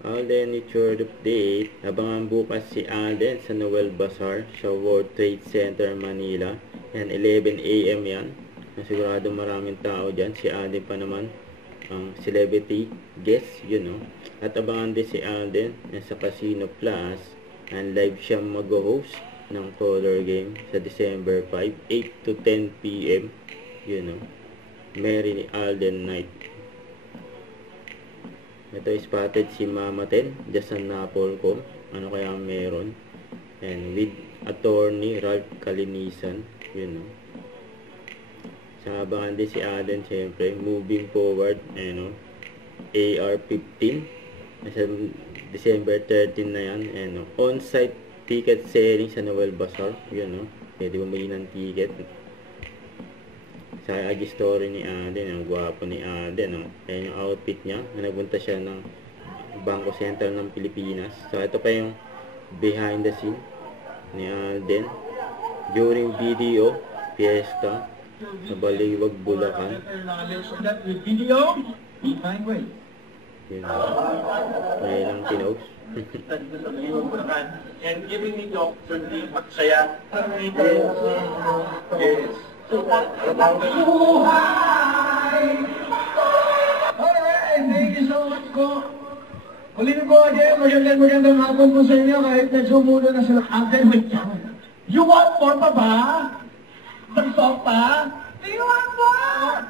Alden Richard update. Abangan bukas si Alden sa Noel Bazaar sa World Trade Center, Manila. Yan, 11 AM yan. Sigurado maraming tao dyan. Si Alden pa naman ang celebrity guest, At abangan din si Alden sa Casino Plus. And live siya mag-host ng color game sa December 5, 8 to 10 PM. Merry Alden Night. Ito spotted si Mama Ten dyan sa Napolcom. Ano kaya meron? And with attorney Ralph Kalinisan. Sa abangan din si Alden, syempre. Moving forward, AR-15. Nasa December 13 na yan. On-site ticket selling sa Noel Bazaar. Pwede bumili ng ticket. Sa IG story ni Alden, ang gwapo ni Alden, Ayan yung outfit niya, napunta siya ng Bangko Sentral ng Pilipinas. So ito pa yung behind the scene ni Alden during video fiesta sa Baliwag, Bulacan. May ilang pinost. And giving me the opportunity magsaya. Yes. Alright, thank you so much po. Ulitin ko again, magandang hapon po sa inyo kahit nagsumulo na sila. You want more pa ba? Mag-talk pa? Do you want more?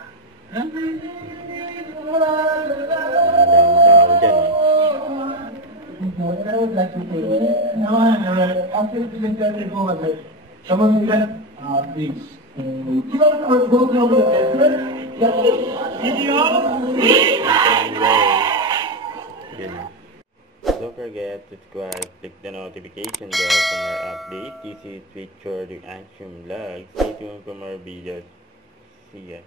I would like to say, after this interview, someone can, please. You want to go to the restaurant? Video? Don't forget to subscribe, click the notification bell for more updates. This is Richard Action Vlog. Stay tuned for more videos. See ya.